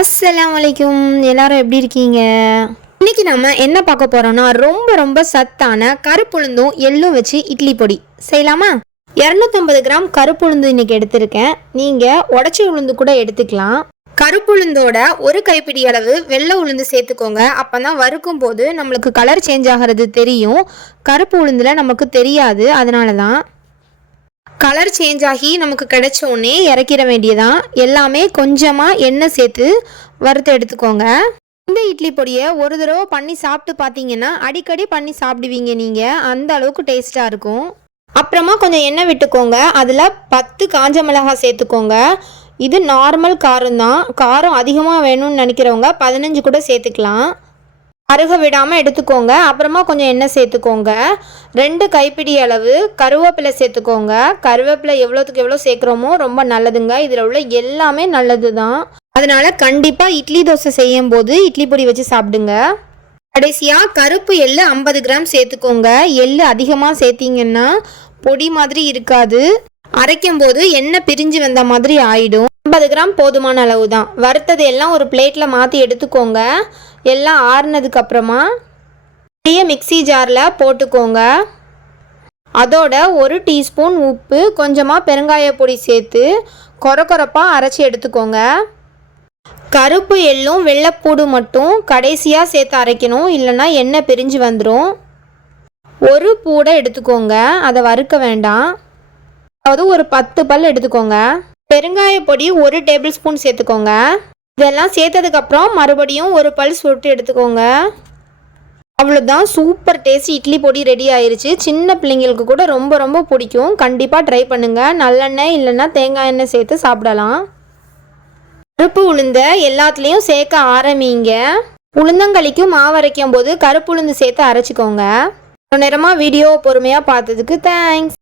அஸ்ஸலாமு அலைக்கும். எல்லாரும் எப்படி இருக்கீங்க? இன்னைக்கு நம்ம என்ன பார்க்க போறோம்னா ரொம்ப ரொம்ப சத்தான கருப்புளுந்தும் எள்ளும் வச்சு இட்லி பொடி செய்யலாமா? 250 கிராம் கருப்புளுந்து இன்னைக்கு எடுத்திருக்கேன். நீங்கள் உடச்சி உளுந்து கூட எடுத்துக்கலாம். கருப்புளுந்தோட ஒரு கைப்பிடி அளவு வெள்ளை உளுந்து சேர்த்துக்கோங்க. அப்போ தான் வறுக்கும் போது நம்மளுக்கு கலர் சேஞ்ச் ஆகிறது தெரியும். கருப்பு உளுந்தில் நமக்கு தெரியாது. அதனால தான் கலர் சேஞ்ச் ஆகி நமக்கு கிடைச்சோடனே இறக்கிட வேண்டியதான். எல்லாமே கொஞ்சமாக எண்ணெய் சேர்த்து வறுத்து எடுத்துக்கோங்க. இந்த இட்லி பொடியை ஒரு தடவை பண்ணி சாப்பிட்டு பார்த்தீங்கன்னா அடிக்கடி பண்ணி சாப்பிடுவீங்க நீங்கள். அந்த அளவுக்கு டேஸ்ட்டாக இருக்கும். அப்புறமா கொஞ்சம் எண்ணெய் விட்டுக்கோங்க. அதில் 10 காஞ்ச மிளகாய் சேர்த்துக்கோங்க. இது நார்மல் காரம் தான். காரம் அதிகமாக வேணும்னு நினைக்கிறவங்க 15 கூட சேர்த்துக்கலாம். அருக விடாமல் எடுத்துக்கோங்க. அப்புறமா கொஞ்சம் எண்ணெய் சேர்த்துக்கோங்க. 2 கைப்பிடி அளவு கருவேப்பிலை சேர்த்துக்கோங்க. கருவேப்பிலை எவ்வளோத்துக்கு எவ்வளோ சேர்க்குறோமோ ரொம்ப நல்லதுங்க. இதில் உள்ள எல்லாமே நல்லது தான். அதனால் கண்டிப்பாக இட்லி தோசை செய்யும் போது இட்லி பொடி வச்சு சாப்பிடுங்க. கடைசியாக கருப்பு எள்ளு 50 கிராம் சேர்த்துக்கோங்க. எள்ளு அதிகமாக சேர்த்திங்கன்னா பொடி மாதிரி இருக்காது. அரைக்கும் போது எண்ணெய் பிரிஞ்சு வந்த மாதிரி ஆயிடும். 50 கிராம் போதுமான அளவு தான். வறுத்தது எல்லாம் ஒரு பிளேட்டில் மாற்றி எடுத்துக்கோங்க. எல்லாம் ஆறுனதுக்கு அப்புறமா பெரிய மிக்ஸி ஜாரில் போட்டுக்கோங்க. அதோட 1 டீஸ்பூன் உப்பு, கொஞ்சமாக பெருங்காய பொடி சேர்த்து கொரப்பாக அரைச்சி எடுத்துக்கோங்க. கருப்பு எள்ளும் வெள்ளைப்பூடு மட்டும் கடைசியாக சேர்த்து அரைக்கணும், இல்லைன்னா எண்ணெய் பிரிஞ்சு வந்துடும். ஒரு பூடை எடுத்துக்கோங்க. அதை வறுக்க வேண்டாம். அதாவது ஒரு 10 பல் எடுத்துக்கோங்க. பெருங்காய பொடி 1 டேபிள் ஸ்பூன் சேர்த்துக்கோங்க. இதெல்லாம் சேர்த்ததுக்கப்புறம் மறுபடியும் ஒரு பல் சுட்டு எடுத்துக்கோங்க. அவ்வளோதான், சூப்பர் டேஸ்ட் இட்லி பொடி ரெடி ஆயிடுச்சு. சின்ன பிள்ளைங்களுக்கு கூட ரொம்ப ரொம்ப பிடிக்கும். கண்டிப்பாக ட்ரை பண்ணுங்கள். நல்லெண்ணெய் இல்லைன்னா தேங்காய் எண்ணெய் சேர்த்து சாப்பிடலாம். கருப்பு உளுந்த எல்லாத்துலேயும் சேர்க்க ஆரம்பிங்க. உளுந்தங்களிக்கும் மாவு அரைக்கும் போது கருப்பு உளுந்து சேர்த்து அரைச்சிக்கோங்க. நேரமாக வீடியோ பொறுமையாக பார்த்ததுக்கு தேங்க்ஸ்.